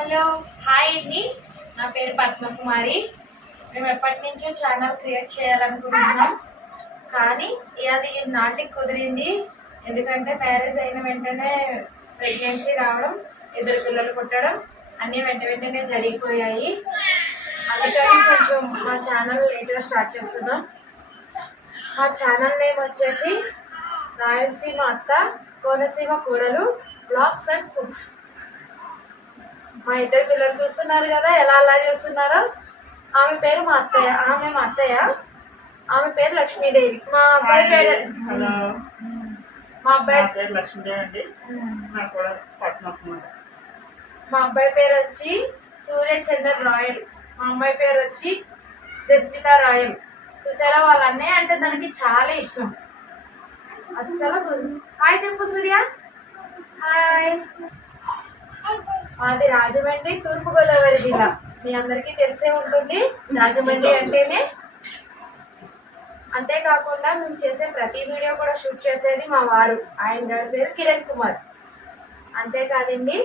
Hello hi అండి. నా పేరు పద్మకుమారి. మేము ఎప్పటి నుంచో ఛానల్ క్రియేట్ చేయాలనుకుంటున్నాం. కానీ అది నాటికి కుదిరింది. ఎందుకంటే మ్యారేజ్ అయిన వెంటనే ప్రెగ్నెన్సీ రావడం ఇద్దరు పిల్లలు పుట్టడం అన్నీ వెంట వెంటనే జరిగిపోయాయి. అందుకని కొంచెం మా ఛానల్ లేట్గా స్టార్ట్ చేస్తున్నాం. మా ఛానల్ నేమ్ వచ్చేసి రాయలసీమ అత్త కోనసీమ కూడలు బ్లాగ్స్ అండ్ కుక్స్ మా ఇద్దరు పిల్లలు చూస్తున్నారు కదా ఎలా అలా చేస్తున్నారో? ఆమె పేరు మా అత్తయ్య ఆమె మా అత్తయ్య. ఆమె పేరు లక్ష్మీదేవి. మా అబ్బాయి పేరు హలో. మా అబ్బాయి పేరు లక్ష్మీదేవి అండి. మా అబ్బాయి పేరు వచ్చి సూర్యచందర్ రాయల్. మా అమ్మాయి పేరు వచ్చి జస్విత రాయల్. చూసారా వాళ్ళ అన్నయ్య అంటే దానికి చాలా ఇష్టం. అస్సలు. హాయ్ చెప్పు సూర్య. హాయ్. మాది రాజమండ్రి తూర్పుగోదావరి జిల్లా. మీ అందరికీ తెలిసే ఉంటుంది రాజమండ్రి అంటేనే. అంతేకాకుండా మేము చేసే ప్రతి వీడియో కూడా షూట్ చేసేది మా వారు. ఆయన గారి పేరు కిరణ్ కుమార్. అంతేకాదండి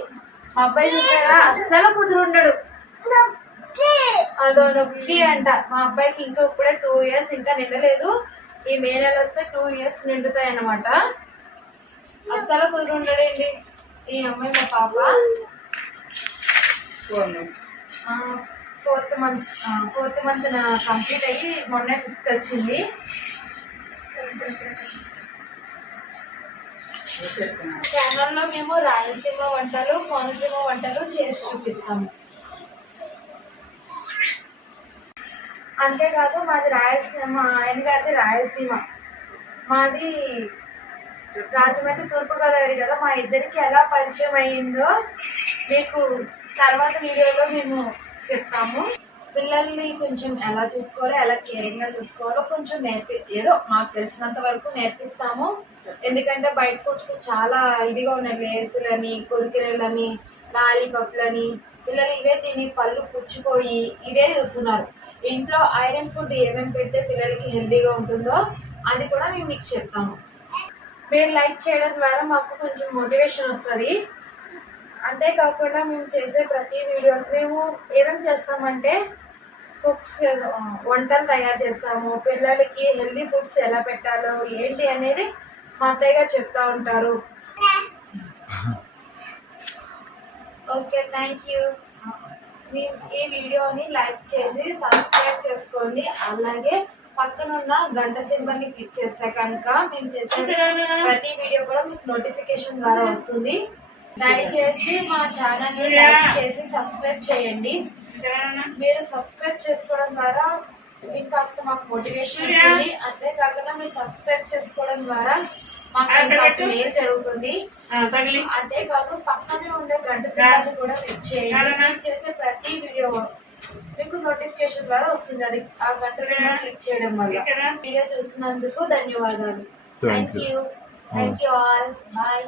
మా అబ్బాయి చూసారా? అస్సలు కుదురుండడు అదో నొప్పి అంట. మా అబ్బాయికి ఇంకా ఇప్పుడే టూ ఇయర్స్ ఇంకా నిండలేదు ఈ మే నెల వస్తే టూ ఇయర్స్ నిండుతాయి అన్నమాట అస్సలు కుదురుండడండి ఈ అమ్మాయి మా పాప. Fourth month fourth month complete అయ్యి మొన్న ఫిఫ్త్ వచ్చింది. ఛానల్లో మేము రాయలసీమ వంటలు కోనసీమ వంటలు చేసి చూపిస్తాము అంతేకాదు మాది రాయలసీమ మా ఆయన గారిది రాయలసీమ. మాది రాజమండ్రి తూర్పుగోదావరి కదా మా ఇద్దరికి ఎలా పరిచయం అయ్యిందో మీకు తర్వాత వీడియోలో మేము చెప్తాము. పిల్లల్ని కొంచెం ఎలా చూసుకోవాలో ఎలా కేరింగ్గా చూసుకోవాలో కొంచెం నేర్పి ఏదో మాకు తెలిసినంత వరకు నేర్పిస్తాము. ఎందుకంటే బయట ఫుడ్స్ చాలా ఇదిగా ఉన్నాయి లేసులని కురికిరలని లాలీపప్లని పిల్లలు ఇవే తిని పళ్ళు పుచ్చిపోయి ఇదే చూస్తున్నారు. ఇంట్లో ఐరన్ ఫుడ్ ఏమేమి పెడితే పిల్లలకి హెల్తీగా ఉంటుందో అది కూడా మేము మీకు చెప్తాము. మీరు లైక్ చేయడం ద్వారా మాకు కొంచెం మోటివేషన్ వస్తుంది. అంతేకాకుండా మేము చేసే ప్రతి వీడియో మేము ఏమేమి చేస్తామంటే కుక్స్ వంటలు తయారు చేస్తాము. పిల్లలకి హెల్దీ ఫుడ్స్ ఎలా పెట్టాలో ఏంటి అనేది మా అత్తయ్య గారు చెప్తా ఉంటారు. ఓకే థ్యాంక్ యూ ఈ వీడియోని లైక్ చేసి సబ్స్క్రైబ్ చేసుకోండి. అలాగే పక్కనున్న గంట సింబల్ని క్లిక్ చేస్తే కనుక మేము చేసే ప్రతి వీడియో కూడా మీకు నోటిఫికేషన్ ద్వారా వస్తుంది. దయచేసి మా ఛానల్ని లైక్ చేసి సబ్స్క్రైబ్ చేయండి. మీరు సబ్స్క్రైబ్ చేసుకోవడం ద్వారా మీకు కాస్త మాకు మోటివేషన్ వస్తుంది అంతేకాకుండా మీరు సబ్స్క్రైబ్ చేసుకోవడం ద్వారా మాకు మేలు జరుగుతుంది. తగిలి. అంతేకాదు పక్కనే ఉండే గంట సింబల్ని కూడా క్లిక్ చేయండి. మేము చేసే ప్రతి వీడియో మీకు నోటిఫికేషన్ ద్వారా వస్తుంది. అది ఆ గంట క్లిక్ చేయడం వల్ల. వీడియో చూసినందుకు ధన్యవాదాలు. Thank. You thank you all bye